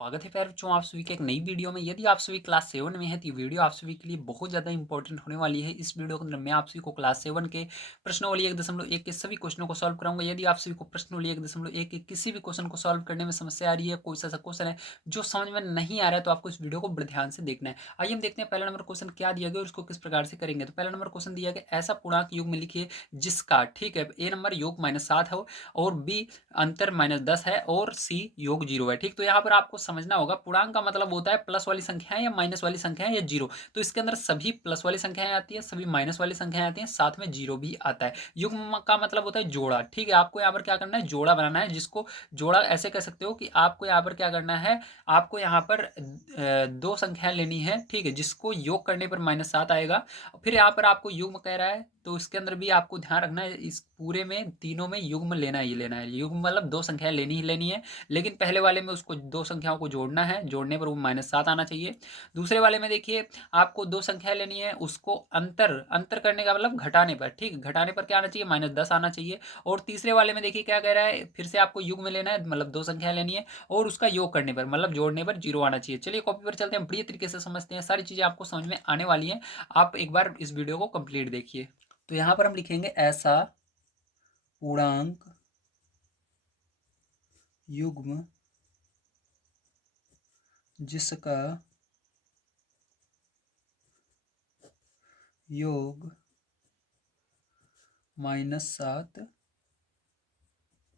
स्वागत है प्यारे बच्चों आप सभी के एक नई वीडियो में। यदि आप सभी क्लास 7 में हैं तो ये वीडियो आप सभी के लिए बहुत ज़्यादा इंपॉर्टेंट होने वाली है। इस वीडियो के अंदर मैं आप सभी को क्लास 7 के प्रश्नावली 1.1 के सभी क्वेश्चनों को सॉल्व कराऊंगा। यदि आप सभी को प्रश्नावली 1.1 के किसी भी क्वेश्चन को सॉल्व करने में समस्या आ रही है, कोई सा क्वेश्चन है जो समझ में नहीं आ रहा है, तो आपको इस वीडियो को बड़े ध्यान से देखना है। आइए हम देखते हैं पहला नंबर क्वेश्चन क्या दिया गया और उसको किस प्रकार से करेंगे। तो पहला नंबर क्वेश्चन दिया गया, ऐसा पूर्णांक युग्म लिखिए जिसका, ठीक है, ए नंबर योग -7 हो और बी अंतर -10 है और सी योग 0 है। ठीक, तो यहाँ पर आपको समझना होगा पूर्णांक का मतलब होता है प्लस वाली संख्याएं या माइनस वाली संख्याएं या जीरो। तो इसके अंदर सभी प्लस वाली संख्याएं आती है, सभी माइनस वाली संख्याएं आती हैं, साथ में जीरो भी आता है। युग्म का मतलब होता है जोड़ा। ठीक है, आपको यहाँ पर क्या करना है, जोड़ा बनाना है, जिसको जोड़ा ऐसे कह सकते हो कि आपको यहाँ पर क्या करना है, आपको यहाँ पर दो संख्याएं लेनी है, ठीक है, जिसको योग करने पर -7 आएगा। फिर यहाँ पर आपको युग्म कह रहा है, तो इसके अंदर भी आपको ध्यान रखना है, इस पूरे में तीनों में युग्म लेना ही लेना है। युग्म मतलब दो संख्याएं लेनी ही लेनी है, लेकिन पहले वाले में उसको दो संख्याओं को जोड़ना है, जोड़ने पर वो -7 आना चाहिए। दूसरे वाले में देखिए आपको दो संख्याएं लेनी है, उसको अंतर अंतर करने का मतलब घटाने पर, ठीक, घटाने पर क्या आना चाहिए, -10 आना चाहिए। और तीसरे वाले में देखिए क्या कह रहा है, फिर से आपको युग्म लेना है, मतलब दो संख्याएं लेनी है और उसका योग करने पर मतलब जोड़ने पर 0 आना चाहिए। चलिए कॉपी पर चलते हैं, बढ़िया तरीके से समझते हैं, सारी चीजें आपको समझ में आने वाली हैं। आप एक बार इस वीडियो को कंप्लीट देखिए। तो यहाँ पर हम लिखेंगे ऐसा पूर्णांक युग्म जिसका योग -7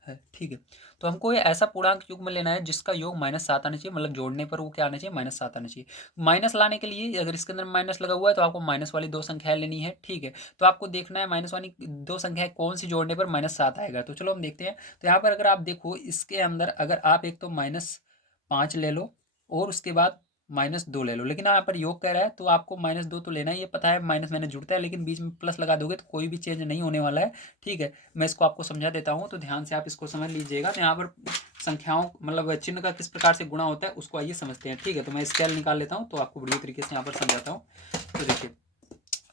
है। ठीक है, तो हमको ये ऐसा पूर्णांक युग्म लेना है जिसका योग -7 आना चाहिए, मतलब जोड़ने पर वो क्या आना चाहिए, -7 आना चाहिए। माइनस लाने के लिए अगर इसके अंदर माइनस लगा हुआ है तो आपको माइनस वाली दो संख्याएं लेनी है। ठीक है, तो आपको देखना है माइनस वाली दो संख्याएं कौन सी जोड़ने पर -7 आएगा। तो चलो हम देखते हैं। तो यहाँ पर अगर आप देखो, इसके अंदर अगर आप एक तो -5 ले लो और उसके बाद -2 ले लो, लेकिन यहाँ पर योग कह रहा है तो आपको -2 तो लेना ही है, पता है माइनस मैंने जुड़ता है, लेकिन बीच में प्लस लगा दोगे तो कोई भी चेंज नहीं होने वाला है। ठीक है, मैं इसको आपको समझा देता हूँ, तो ध्यान से आप इसको समझ लीजिएगा। तो यहाँ पर संख्याओं मतलब चिन्ह का किस प्रकार से गुणा होता है उसको आइए समझते हैं। ठीक है, तो मैं स्केल निकाल लेता हूँ तो आपको बढ़िया तरीके से यहाँ पर समझाता हूँ। तो देखिए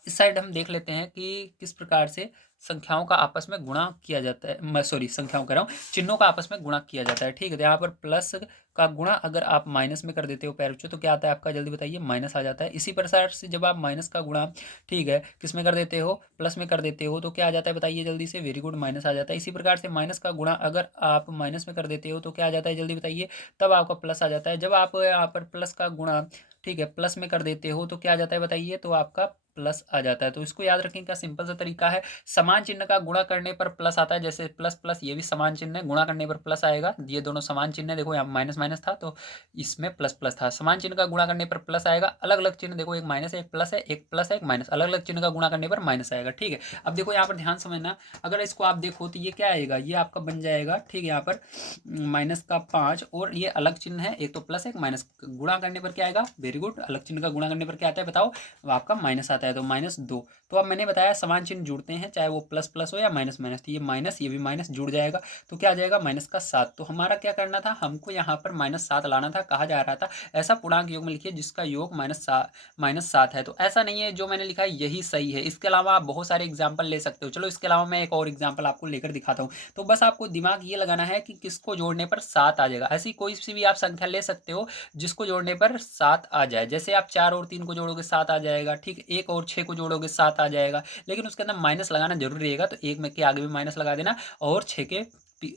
इस साइड हम देख लेते हैं कि किस प्रकार से संख्याओं का आपस में गुणा किया जाता है, मैं सॉरी संख्याओं कह रहा हूँ, चिन्हों का आपस में गुणा किया जाता है। ठीक है, तो यहाँ पर प्लस का गुणा अगर आप माइनस में कर देते हो प्यारे बच्चों तो क्या आता है आपका, जल्दी बताइए, माइनस आ जाता है। इसी प्रकार से जब आप माइनस का गुणा, ठीक है, किस में कर देते हो, प्लस में कर देते हो तो क्या आ जाता है बताइए जल्दी से, वेरी गुड, माइनस आ जाता है। इसी प्रकार से माइनस का गुणा अगर आप माइनस में कर देते हो तो क्या आ जाता है, जल्दी बताइए, तब आपका प्लस आ जाता है। जब आप यहाँ पर प्लस का गुणा, ठीक है, प्लस में कर देते हो तो क्या आ जाता है बताइए, तो आपका प्लस आ जाता है। तो इसको याद रखें, क्या सिंपल सा तरीका है, समान चिन्ह का गुणा करने पर प्लस आता है, जैसे प्लस प्लस ये भी समान चिन्ह है, गुणा करने पर प्लस आएगा, ये दोनों समान चिन्ह है। देखो यहाँ माइनस माइनस था तो इसमें प्लस प्लस था, समान चिन्ह का गुणा करने पर प्लस आएगा। अलग अलग चिन्ह देखो, एक माइनस है, एक प्लस है, एक प्लस है, एक माइनस, अलग अलग चिन्ह का गुणा करने पर माइनस आएगा। ठीक है, अब देखो यहाँ पर ध्यान समझना, अगर इसको आप देखो तो ये क्या आएगा, ये आपका बन जाएगा, ठीक है, यहाँ पर -5 और ये अलग चिन्ह है, एक तो प्लस एक माइनस, गुणा करने पर क्या आएगा, वेरी गुड, अलग चिन्ह का गुणा करने पर क्या आता है बताओ, आपका माइनस आता है, तो -2। तो अब मैंने बताया समान चिन्ह जुड़ते हैं, चाहे वो प्लस प्लस हो या माइनस माइनस, तो ये माइनस ये भी माइनस जुड़ जाएगा, तो क्या आ जाएगा -7। तो हमारा क्या करना था, हमको यहाँ पर -7 लाना था। कहा जा रहा था ऐसा पूर्णांक योग में लिखिए जिसका योग -7 है। तो ऐसा नहीं है जो मैंने लिखा है यही सही है, इसके अलावा आप बहुत सारे एग्जाम्पल ले सकते हो। चलो इसके अलावा मैं एक और एग्जाम्पल आपको लेकर दिखाता हूँ। तो बस आपको दिमाग ये लगाना है कि किसको जोड़ने पर 7 आ जाएगा। ऐसी कोई सी भी आप संख्या ले सकते हो जिसको जोड़ने पर 7 आ जाए, जैसे आप 4 और 3 को जोड़ोगे 7 आ जाएगा, ठीक, 1 और 6 को जोड़ोगे 7 आ जाएगा, लेकिन उसके अंदर माइनस लगाना जरूरी रहेगा। तो 1 में के आगे भी माइनस लगा देना और 6 के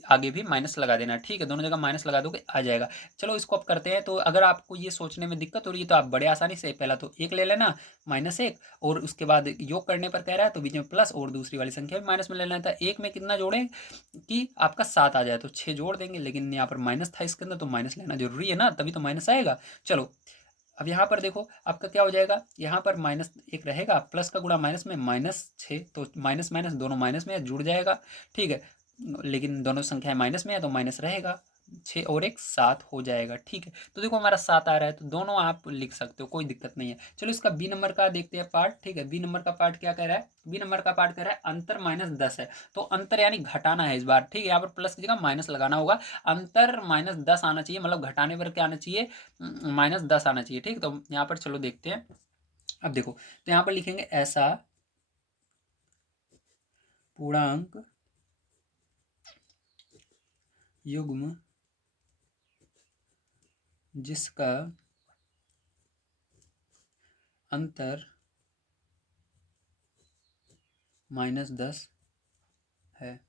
आगे भी माइनस लगा देना। ठीक है, दोनों जगह माइनस लगा दोगे आ जाएगा। चलो इसको अब करते हैं। तो अगर आपको ये सोचने में दिक्कत हो रही है तो आप बड़े आसानी से पहला तो 1 ले लेना, -1, और उसके बाद योग करने पर कह रहा है तो बीच में प्लस और दूसरी वाली संख्या भी माइनस में ले लेना था। 1 में कितना जोड़ें कि आपका 7 आ जाए, तो 6 जोड़ देंगे, लेकिन यहाँ पर माइनस था इसके अंदर तो माइनस लेना जरूरी है ना, तभी तो माइनस आएगा। चलो अब यहाँ पर देखो आपका क्या हो जाएगा, यहाँ पर -1 रहेगा, प्लस का गुणा माइनस में -6, तो माइनस माइनस दोनों माइनस में जुड़ जाएगा। ठीक है, लेकिन दोनों संख्याएं माइनस में है तो माइनस रहेगा, 6 और 1 7 हो जाएगा। ठीक है, तो देखो हमारा 7 आ रहा है, तो दोनों आप लिख सकते हो, कोई दिक्कत नहीं है। चलो इसका बी नंबर का देखते हैं पार्ट। ठीक है, बी नंबर का पार्ट क्या कह रहा है, बी नंबर का पार्ट कह रहा है अंतर -10 है, तो अंतर यानी घटाना है इस बार। ठीक है, यहाँ पर प्लस की जगह माइनस लगाना होगा, अंतर -10 आना चाहिए, मतलब घटाने पर क्या आना चाहिए, -10 आना चाहिए। ठीक, तो यहाँ पर चलो देखते हैं। अब देखो तो यहाँ पर लिखेंगे ऐसा पूर्णांक युग्म जिसका अंतर -10 है।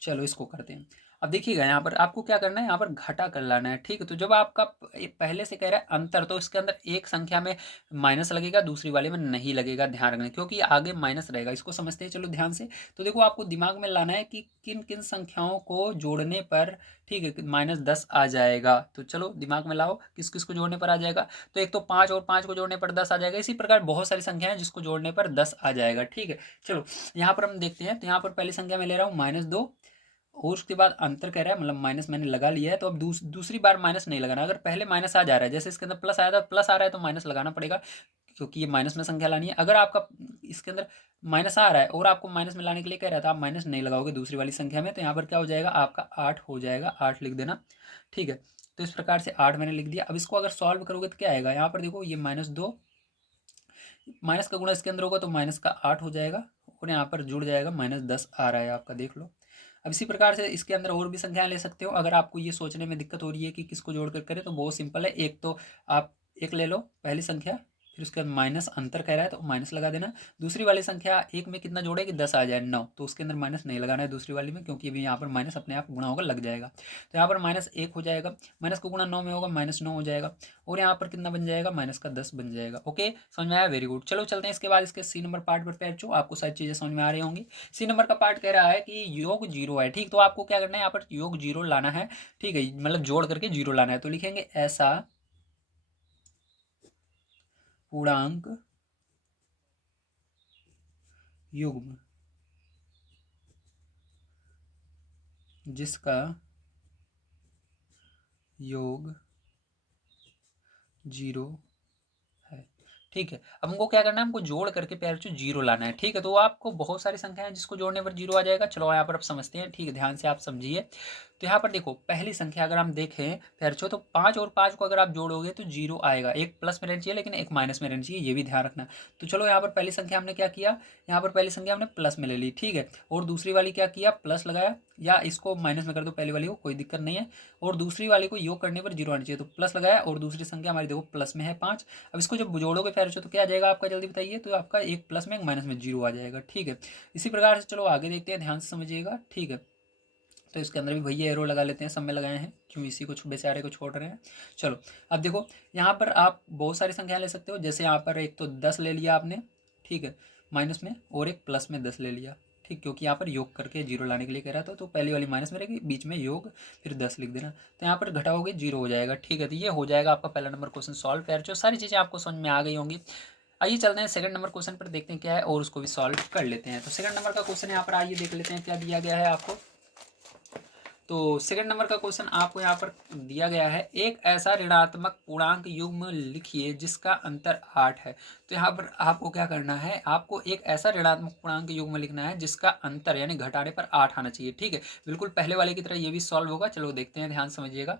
चलो इसको करते हैं। अब देखिएगा यहाँ पर आपको क्या करना है, यहाँ पर घटा कर लाना है, ठीक है। तो जब आपका पहले से कह रहा है अंतर, तो इसके अंदर एक संख्या में माइनस लगेगा, दूसरी वाले में नहीं लगेगा, ध्यान रखना, क्योंकि आगे माइनस रहेगा। इसको समझते हैं चलो ध्यान से। तो देखो आपको दिमाग में लाना है कि किन किन संख्याओं को जोड़ने पर, ठीक है, -10 आ जाएगा। तो चलो दिमाग में लाओ किस किस को जोड़ने पर आ जाएगा। तो एक तो 5 और 5 को जोड़ने पर 10 आ जाएगा। इसी प्रकार बहुत सारी संख्याएं जिसको जोड़ने पर 10 आ जाएगा, ठीक है। चलो यहाँ पर हम देखते हैं। तो यहाँ पर पहली संख्या में ले रहा हूँ -2, और उसके बाद अंतर कह रहा है, मतलब माइनस मैंने लगा लिया है। तो अब दूसरी बार माइनस नहीं लगाना। अगर पहले माइनस आ जा रहा है, जैसे इसके अंदर प्लस आया था, प्लस आ रहा है, तो माइनस लगाना पड़ेगा, क्योंकि ये माइनस में संख्या लानी है। अगर आपका इसके अंदर माइनस आ रहा है और आपको माइनस में लाने के लिए कह रहा था, आप माइनस नहीं लगाओगे दूसरी वाली संख्या में, तो यहाँ पर क्या हो जाएगा, आपका 8 हो जाएगा। 8 लिख देना, ठीक है। तो इस प्रकार से 8 मैंने लिख दिया। अब इसको अगर सॉल्व करोगे तो क्या आएगा, यहाँ पर देखो ये -2, माइनस का गुणा इसके अंदर होगा तो माइनस का 8 हो जाएगा, और यहाँ पर जुड़ जाएगा, -10 आ रहा है आपका, देख लो। अब इसी प्रकार से इसके अंदर और भी संख्याएं ले सकते हो। अगर आपको ये सोचने में दिक्कत हो रही है कि किसको जोड़ कर करें, तो बहुत सिंपल है। एक तो आप एक ले लो पहली संख्या, फिर उसके बाद माइनस अंतर कह रहा है तो माइनस लगा देना। दूसरी वाली संख्या एक में कितना जोड़े कि 10 आ जाए, 9, तो उसके अंदर माइनस नहीं लगाना है दूसरी वाली में, क्योंकि अभी यहाँ पर माइनस अपने आप गुणा होगा, लग जाएगा। तो यहाँ पर -1 हो जाएगा, माइनस का गुणा 9 में होगा, -9 हो जाएगा, और यहाँ पर कितना बन जाएगा, -10 बन जाएगा। ओके, समझ में आया, वेरी गुड। चलो चलते हैं इसके बाद इसके सी नंबर पार्ट पर पहुंचो, आपको सारी चीजें समझ में आ रही होंगी। सी नंबर का पार्ट कह रहा है कि योग 0 है, ठीक। तो आपको क्या करना है, यहाँ पर योग 0 लाना है, ठीक है, मतलब जोड़ करके 0 लाना है। तो लिखेंगे ऐसा पूर्णांक युग्म जिसका योग 0 है, ठीक है। अब हमको क्या करना है, हमको जोड़ करके पैर से 0 लाना है, ठीक है। तो आपको बहुत सारी संख्याएं जिसको जोड़ने पर 0 आ जाएगा। चलो यहाँ पर अब समझते हैं, ठीक है, ध्यान से आप समझिए। तो यहाँ पर देखो पहली संख्या अगर हम देखें पैरचो, तो 5 और 5 को अगर आप जोड़ोगे तो 0 आएगा। एक प्लस में रहना चाहिए, लेकिन एक माइनस में रहना चाहिए, ये भी ध्यान रखना। तो चलो यहाँ पर पहली संख्या हमने क्या किया, यहाँ पर पहली संख्या हमने प्लस में ले ली, ठीक है। और दूसरी वाली क्या किया, प्लस लगाया, या इसको माइनस में कर दो पहली वाली को, कोई दिक्कत नहीं है। और दूसरी वाली को योग करने पर 0 आना चाहिए, तो प्लस लगाया, और दूसरी संख्या हमारी देखो प्लस में है 5। अब इसको जब जोड़ोगे पैरचो तो क्या आ जाएगा आपका, जल्दी बताइए। तो आपका एक प्लस में एक माइनस में 0 आ जाएगा, ठीक है। इसी प्रकार से चलो आगे देखते हैं, ध्यान से समझिएगा, ठीक है। तो इसके अंदर भी भैया एरो लगा लेते हैं, सब में लगाए हैं, क्यों इसी को बेचारे को छोड़ रहे हैं। चलो अब देखो यहाँ पर आप बहुत सारी संख्या ले सकते हो। जैसे यहाँ पर एक तो 10 ले लिया आपने, ठीक है, माइनस में, और एक प्लस में 10 ले लिया, ठीक, क्योंकि यहाँ पर योग करके 0 लाने के लिए कह रहा था। तो पहली वाली माइनस में रहेगी, बीच में योग, फिर 10 लिख देना। तो यहाँ पर घटाओगे 0 हो जाएगा, ठीक है। तो ये हो जाएगा आपका पहला नंबर क्वेश्चन सॉल्व। पैर जो सारी चीज़ें आपको समझ में आ गई होंगी। आइए चलते हैं सेकंड नंबर क्वेश्चन पर, देखते हैं क्या है, और उसको भी सॉल्व कर लेते हैं। तो सेकंड नंबर का क्वेश्चन यहाँ पर आइए देख लेते हैं क्या दिया गया है आपको। तो सेकंड नंबर का क्वेश्चन आपको यहाँ पर दिया गया है, एक ऐसा ऋणात्मक पूर्णांक युग्म लिखिए जिसका अंतर 8 है। तो यहाँ पर आपको क्या करना है, आपको एक ऐसा ऋणात्मक पूर्णांक युग्म लिखना है जिसका अंतर यानी घटाने पर 8 आना चाहिए, ठीक है। बिल्कुल पहले वाले की तरह ये भी सॉल्व होगा। चलो देखते हैं, ध्यान समझिएगा।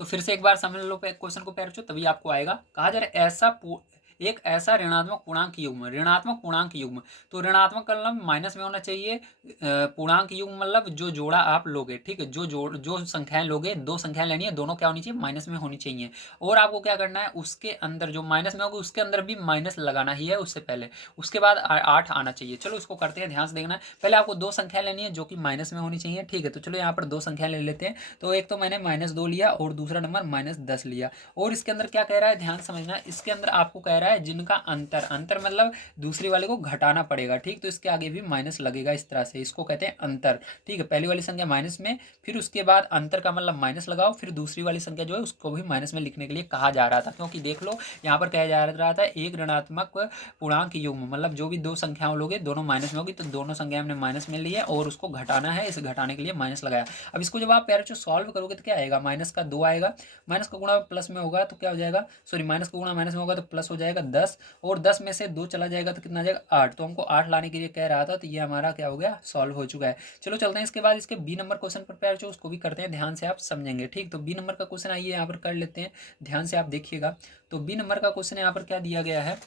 तो फिर से एक बार समझ लो क्वेश्चन को पैर, तभी आपको आएगा। कहा जा रहा है एक ऐसा ऋणात्मक पूर्णांक युग्म, ऋणात्मक पूर्णांक युग्म, तो ऋणात्मक का मतलब माइनस में होना चाहिए। पूर्णांक युग्म मतलब जो जोड़ा आप लोगे, ठीक है, जो संख्याएं लोगे, दो संख्याएं लेनी है, दोनों क्या होनी चाहिए, माइनस में होनी चाहिए। और आपको क्या करना है, उसके अंदर जो माइनस में होगी उसके अंदर भी माइनस लगाना ही है उससे पहले, उसके बाद 8 आना चाहिए। चलो इसको करते हैं, ध्यान से देखना है। पहले आपको दो संख्या लेनी है जो कि माइनस में होनी चाहिए, ठीक है। तो चलो यहाँ पर दो संख्या ले लेते हैं। तो एक तो मैंने -2 लिया और दूसरा नंबर -10 लिया। और इसके अंदर क्या कह रहा है, ध्यान समझना। इसके अंदर आपको कह रहा है जिनका अंतर, अंतर मतलब दूसरी वाले को घटाना पड़ेगा, ठीक। तो इसके आगे भी माइनस लगेगा इस तरह से, इसको कहते हैं अंतर, ठीक है। पहली वाली संख्या माइनस में, फिर उसके बाद अंतर का मतलब माइनस लगाओ, फिर दूसरी वाली संख्या जो है उसको भी माइनस में लिखने के लिए कहा जा रहा था, क्योंकि देख लो यहाँ पर कहा जा रहा था एक ऋणात्मक पूर्णांक युग्म, मतलब जो भी दो संख्याओं लोगे दोनों माइनस में होगी, तो दोनों संख्या हमने माइनस में ली है और उसको घटाना है, इसे घटाने के लिए माइनस लगाया। अब इसको जब आप पैर सॉल्व करोगे तो क्या आएगा, माइनस का 2 आएगा, माइनस का गुणा प्लस में होगा तो क्या हो जाएगा, सॉरी, माइनस का गुणा माइनस में होगा तो प्लस हो जाएगा 10, और 10 में से 2 चला जाएगा तो कितना आ जाएगा, 8। तो हमको 8 लाने के लिए कह रहा था, तो ये हमारा क्या हो गया, सॉल्व हो चुका है। चलो चलते हैं इसके बाद इसके बी नंबर क्वेश्चन पर पैर उसको भी करते हैं, ध्यान से आप समझेंगे, ठीक। तो बी नंबर का क्वेश्चन आइए यहाँ पर कर लेते हैं, ध्यान से आप देखिएगा। तो बी नंबर का क्वेश्चन यहाँ पर क्या दिया गया है,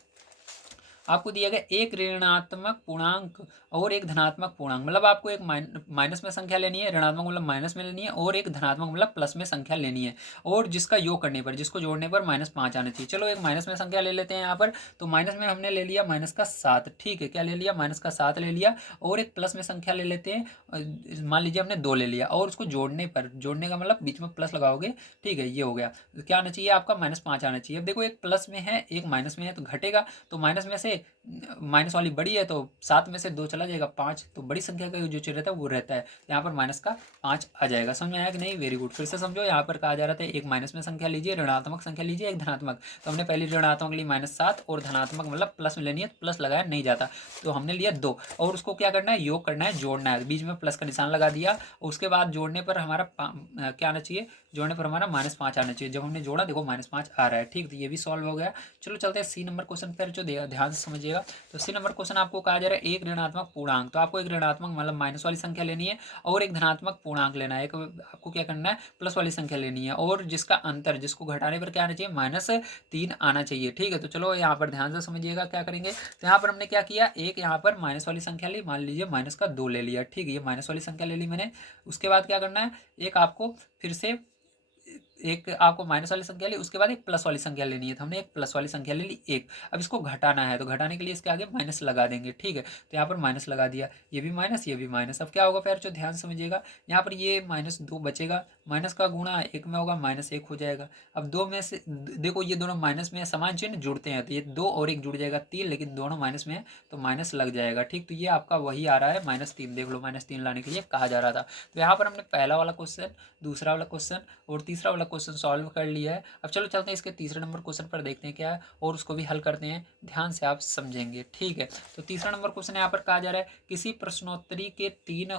आपको दिया गया एक ऋणात्मक पूर्णांक और एक धनात्मक पूर्णांक, मतलब आपको एक माइनस में संख्या लेनी है, ऋणात्मक मतलब माइनस में लेनी है, और एक धनात्मक मतलब प्लस में संख्या लेनी है, और जिसका योग करने पर, जिसको जोड़ने पर -5 आना चाहिए। चलो एक माइनस में संख्या ले लेते हैं यहाँ पर। तो माइनस में हमने ले लिया -7, ठीक है, क्या ले लिया, -7 ले लिया, और एक प्लस में संख्या ले लेते हैं, मान लीजिए हमने 2 ले लिया, और उसको जोड़ने पर, जोड़ने का मतलब बीच में प्लस लगाओगे, ठीक है, ये हो गया। तो क्या आना चाहिए आपका, -5 आना चाहिए। अब देखो एक प्लस में है एक माइनस में है, तो घटेगा, तो माइनस में से माइनस वाली बड़ी है, तो 7 में से 2 चला जाएगा, 5, तो बड़ी संख्या का जो चिन्ह रहता है वो रहता है, यहाँ पर -5 आ जाएगा। समझ में आया कि नहीं, वेरी गुड। फिर से समझो, यहाँ पर कहा जा रहा था एक माइनस में संख्या लीजिए, ऋणात्मक संख्या लीजिए, एक धनात्मक। तो हमने पहली ऋणात्मक ली -7, और धनात्मक मतलब प्लस में लेनी है, प्लस लगाया नहीं जाता, तो हमने लिया 2, और उसको क्या करना है, योग करना है, जोड़ना है, बीच में प्लस का निशान लगा दिया, उसके बाद जोड़ने पर हमारा क्या आना चाहिए, जोड़ने पर हमारा -5 आना चाहिए। जब हमने जोड़ा देखो -5 आ रहा है, ठीक, तो ये भी सॉल्व हो गया। चलो चलते हैं सी नंबर क्वेश्चन पर, जो ध्यान से समझिएगा। तो सी नंबर क्वेश्चन आपको कहा जा रहा है एक ऋणात्मक पूर्णांक, तो आपको एक ऋणात्मक मतलब माइनस वाली संख्या लेनी है, और एक धनात्मक पूर्णांक लेना है, एक आपको क्या करना है, प्लस वाली संख्या लेनी है, और जिसका अंतर, जिसको घटाने पर क्या आना चाहिए, -3 आना चाहिए, ठीक है। तो चलो यहाँ पर ध्यान से समझिएगा क्या करेंगे। तो यहाँ पर हमने क्या किया, एक यहाँ पर माइनस वाली संख्या ली, मान लीजिए -2 ले लिया, ठीक है, ये माइनस वाली संख्या ले ली मैंने। उसके बाद क्या करना है, एक आपको फिर से एक आपको माइनस वाली संख्या ली, उसके बाद एक प्लस वाली संख्या लेनी है, तो हमने एक प्लस वाली संख्या ले ली एक। अब इसको घटाना है, तो घटाने के लिए इसके आगे माइनस लगा देंगे, ठीक है। तो यहाँ पर माइनस लगा दिया, ये भी माइनस, ये भी माइनस। अब क्या होगा फिर, जो ध्यान समझिएगा, यहाँ पर ये -2 बचेगा, माइनस का गुणा एक में होगा, -1 हो जाएगा। अब दो में से देखो ये दोनों माइनस में समान चिन्ह जुड़ते हैं, तो ये 2 और 1 जुड़ जाएगा 3, लेकिन दोनों माइनस में है तो माइनस लग जाएगा, ठीक। तो ये आपका वही आ रहा है -3, देख लो -3 लाने के लिए कहा जा रहा था। तो यहाँ पर हमने पहला वाला क्वेश्चन, दूसरा वाला क्वेश्चन और तीसरा वाला क्वेश्चन सॉल्व कर लिया है। अब चलो चलते हैं इसके तीसरे नंबर क्वेश्चन पर, देखते हैं क्या है, और उसको भी हल करते हैं, ध्यान से आप समझेंगे, ठीक है। तो तीसरा नंबर क्वेश्चन यहाँ पर कहा जा रहा है किसी प्रश्नोत्तरी के 3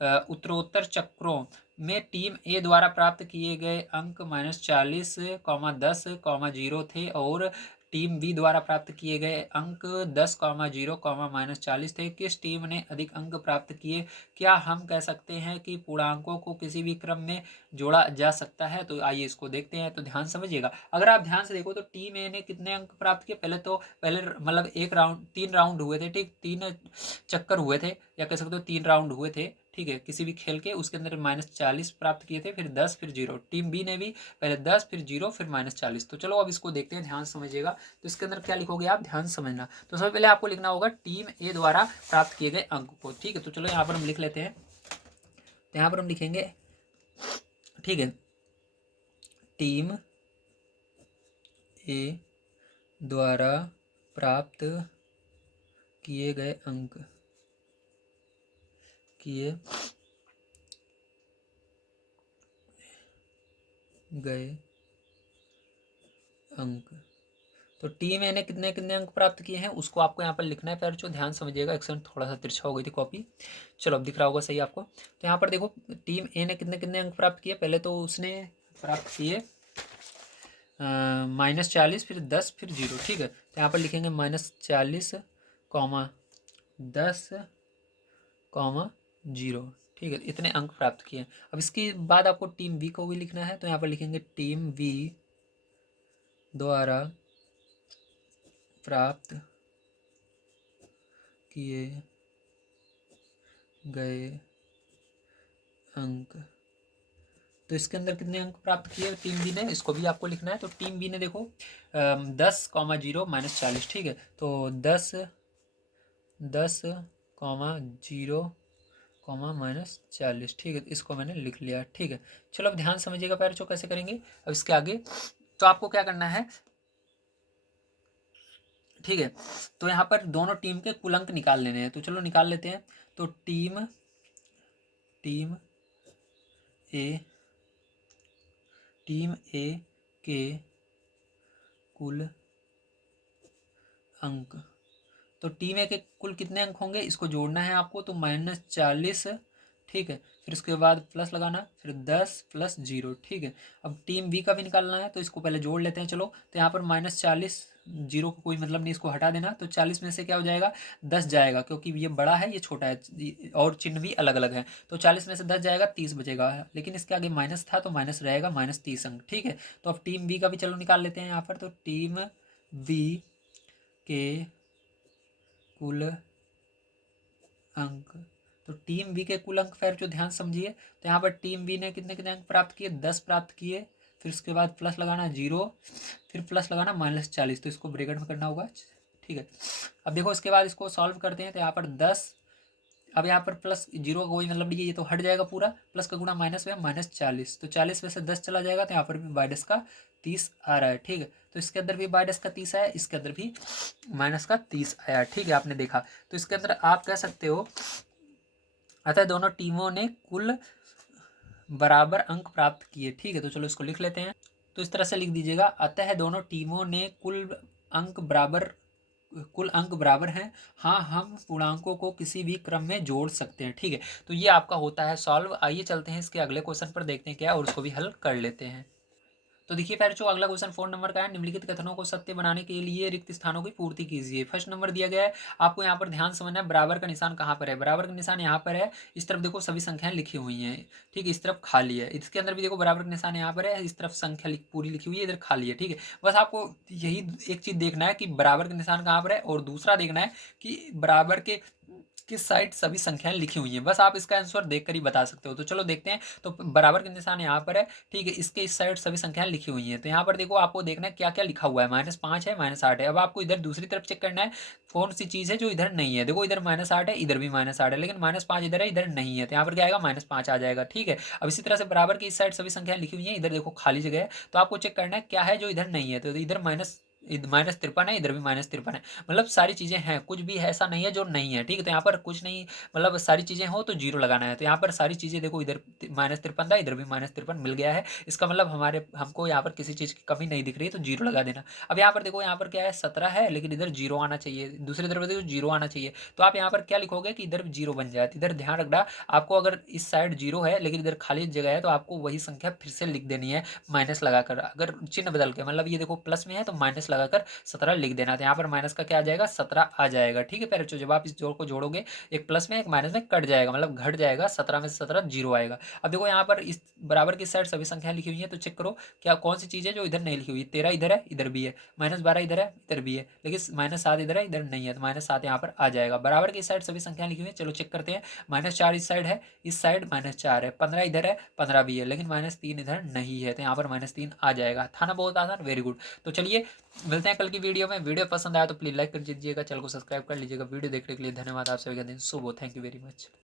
उत्तरोत्तर चक्रों में टीम ए द्वारा प्राप्त किए गए अंक -40, 10, 0 थे, और टीम बी द्वारा प्राप्त किए गए अंक 10, 0, -40 थे। किस टीम ने अधिक अंक प्राप्त किए? क्या हम कह सकते हैं कि पूर्णांकों को किसी भी क्रम में जोड़ा जा सकता है? तो आइए इसको देखते हैं। तो ध्यान समझिएगा, अगर आप ध्यान से देखो तो टीम ए ने कितने अंक प्राप्त किए, पहले मतलब एक राउंड 3 राउंड हुए थे, ठीक, 3 चक्कर हुए थे, या कह सकते हो 3 राउंड हुए थे, ठीक है, किसी भी खेल के। उसके अंदर -40 प्राप्त किए थे, फिर 10, फिर 0। टीम बी ने भी पहले 10, फिर 0, फिर -40। तो चलो अब इसको देखते हैं, ध्यान समझिएगा। तो इसके अंदर क्या लिखोगे आप, ध्यान समझना। तो सबसे पहले आपको लिखना होगा टीम ए द्वारा प्राप्त किए गए अंक को, ठीक है। तो चलो यहाँ पर हम लिख लेते हैं, तो यहाँ पर हम लिखेंगे, ठीक है, टीम ए द्वारा प्राप्त किए गए अंक, किए गए अंक। तो टीम ए ने कितने कितने अंक प्राप्त किए हैं उसको आपको यहाँ पर लिखना है। फिर जो ध्यान समझिएगा, एक सेकंड, थोड़ा सा तिरछा हो गई थी कॉपी, चलो अब दिख रहा होगा सही आपको। तो यहाँ पर देखो टीम ए ने कितने कितने अंक प्राप्त किए, पहले तो उसने प्राप्त किए -40, फिर 10, फिर 0, ठीक है। तो यहाँ पर लिखेंगे -40, 10, 0, ठीक है, इतने अंक प्राप्त किए। अब इसके बाद आपको टीम बी को भी लिखना है, तो यहाँ पर लिखेंगे टीम बी द्वारा प्राप्त किए गए अंक। तो इसके अंदर कितने अंक प्राप्त किए टीम बी ने, इसको भी आपको लिखना है। तो टीम बी ने देखो 10, 0, -40, ठीक है। तो 10, 0, -40, ठीक है, इसको मैंने लिख लिया, ठीक है। चलो अब ध्यान समझिएगा पैर चो कैसे करेंगे अब इसके आगे। तो आपको क्या करना है, ठीक है, तो यहाँ पर दोनों टीम के कुल अंक निकाल लेने हैं। तो चलो निकाल लेते हैं। तो टीम ए के कुल अंक, तो टीम ए के कुल कितने अंक होंगे इसको जोड़ना है आपको। तो -40, ठीक है, फिर उसके बाद प्लस लगाना, फिर 10 + 0, ठीक है। अब टीम बी का भी निकालना है, तो इसको पहले जोड़ लेते हैं। चलो, तो यहाँ पर -40, 0 को कोई मतलब नहीं, इसको हटा देना। तो 40 में से क्या हो जाएगा, 10 जाएगा, क्योंकि ये बड़ा है ये छोटा है, और चिन्ह भी अलग अलग है। तो 40 में से 10 जाएगा, 30 बचेगा, लेकिन इसके आगे माइनस था तो माइनस रहेगा, -30 अंक, ठीक है। तो अब टीम बी का भी चलो निकाल लेते हैं यहाँ पर। तो टीम बी के कुल अंक। तो टीम बी के कुल अंक फिर जो ध्यान समझिए, तो यहाँ पर टीम बी ने कितने कितने अंक प्राप्त किए, 10 प्राप्त किए। फिर उसके बाद प्लस लगाना 0, फिर प्लस लगाना -40, तो इसको ब्रैकेट में करना होगा। ठीक है, अब देखो इसके बाद इसको सॉल्व करते हैं, तो यहाँ पर 10, अब यहाँ पर प्लस 0 का कोई मतलब नहीं है, ये तो हट जाएगा पूरा, प्लस का गुणा माइनस में -40, तो 40 में से 10 चला जाएगा, तो यहाँ पर भी माइनस का 30 आ रहा है। ठीक है, तो इसके अंदर भी माइनस का 30 आया, इसके अंदर भी माइनस का 30 आया। ठीक है, आपने देखा, तो इसके अंदर आप कह सकते हो अतः दोनों टीमों ने कुल बराबर अंक प्राप्त किए। ठीक है, तो चलो इसको लिख लेते हैं। तो इस तरह से लिख दीजिएगा, अतः दोनों टीमों ने कुल अंक बराबर हैं। हाँ, हम पूर्णांकों को किसी भी क्रम में जोड़ सकते हैं। ठीक है, तो ये आपका होता है सॉल्व। आइए चलते हैं इसके अगले क्वेश्चन पर, देखते हैं क्या, और उसको भी हल कर लेते हैं। तो देखिए फिर जो अगला क्वेश्चन 4 नंबर का है, निम्नलिखित कथनों को सत्य बनाने के लिए रिक्त स्थानों की पूर्ति कीजिए। फर्स्ट नंबर दिया गया है, आपको यहाँ पर ध्यान समझना है, बराबर का निशान कहाँ पर है, बराबर का निशान यहाँ पर है। इस तरफ देखो सभी संख्याएं लिखी हुई हैं। ठीक है, इस तरफ खाली है, इसके अंदर भी देखो बराबर का निशान यहाँ पर है, इस तरफ संख्या पूरी लिखी हुई है, इधर खाली है। ठीक है, बस आपको यही एक चीज देखना है कि बराबर का निशान कहाँ पर है, और दूसरा देखना है कि बराबर के किस साइड सभी संख्याएं लिखी हुई हैं। बस आप इसका आंसर देखकर ही बता सकते हो। तो चलो देखते हैं, तो बराबर के निशान यहाँ पर है। ठीक है, इसके इस साइड सभी संख्याएं लिखी हुई हैं, तो यहाँ पर देखो आपको देखना है क्या क्या लिखा हुआ है, -5 है, -8 है। अब आपको इधर दूसरी तरफ चेक करना है कौन सी चीज़ है जो इधर नहीं है। देखो इधर -8 है, इधर भी -8 है, लेकिन -5 इधर है, इधर नहीं है, तो यहाँ पर क्या आएगा, -5 आ जाएगा। ठीक है, अब इसी तरह से बराबर की इस साइड सभी संख्याएं लिखी हुई हैं, इधर देखो खाली जगह है, तो आपको चेक करना है क्या है जो इधर नहीं है। तो इधर -53 है, इधर भी -53 है, मतलब सारी चीज़ें हैं, कुछ भी ऐसा नहीं है जो नहीं है। ठीक है, तो यहाँ पर कुछ नहीं, मतलब सारी चीज़ें हो तो 0 लगाना है। तो यहाँ पर सारी चीज़ें देखो, इधर -53 था, इधर भी -53 मिल गया है, इसका मतलब हमको यहाँ पर किसी चीज़ की कमी नहीं दिख रही है, तो 0 लगा देना। अब यहाँ पर देखो, यहाँ पर क्या है, 17 है, लेकिन इधर 0 आना चाहिए, दूसरी तरफ देखो 0 आना चाहिए, तो आप यहाँ पर क्या लिखोगे कि इधर 0 बन जाए। तो इधर ध्यान रखना, आपको अगर इस साइड 0 है लेकिन इधर खाली जगह है, तो आपको वही संख्या फिर से लिख देनी है माइनस लगाकर, अगर चिन्ह बदल के, मतलब ये देखो प्लस में है तो माइनस लगाकर 17 लिख देना। तो यहाँ पर माइनस का क्या आ जाएगा, 17 आ जाएगा। ठीक है पैरेंट्स, जब आप इस जोड़ को जोड़ोगे, एक प्लस में एक माइनस में कट जाएगा, मतलब घट जाएगा, 17 में से 17 0 आएगा। अब देखो यहाँ पर इस बराबर की साइड सभी संख्याएं लिखी हुई है, तो चेक करो क्या कौन सी चीज़ है जो इधर नहीं लिखी हुई है। 13 इधर है, इधर भी है, -12 इधर है, इधर भी है, लेकिन -7 इधर है, इधर नहीं है, तो -7 यहाँ पर आ जाएगा। बराबर की साइड सभी संख्याएं लिखी हुई है, चलो चेक करते हैं। -4 इस साइड है, इस साइड -4 है, 15 इधर है, 15 भी है, लेकिन -3 इधर नहीं है, तो यहाँ पर -3 आ जाएगा। था ना बहुत आसान, वेरी गुड। तो चलिए मिलते हैं कल की वीडियो में। वीडियो पसंद आया तो प्लीज़ लाइक कर दीजिएगा, चैनल को सब्सक्राइब कर लीजिएगा। वीडियो देखने के लिए धन्यवाद, आप सभी का दिन शुभ हो। Thank you very much.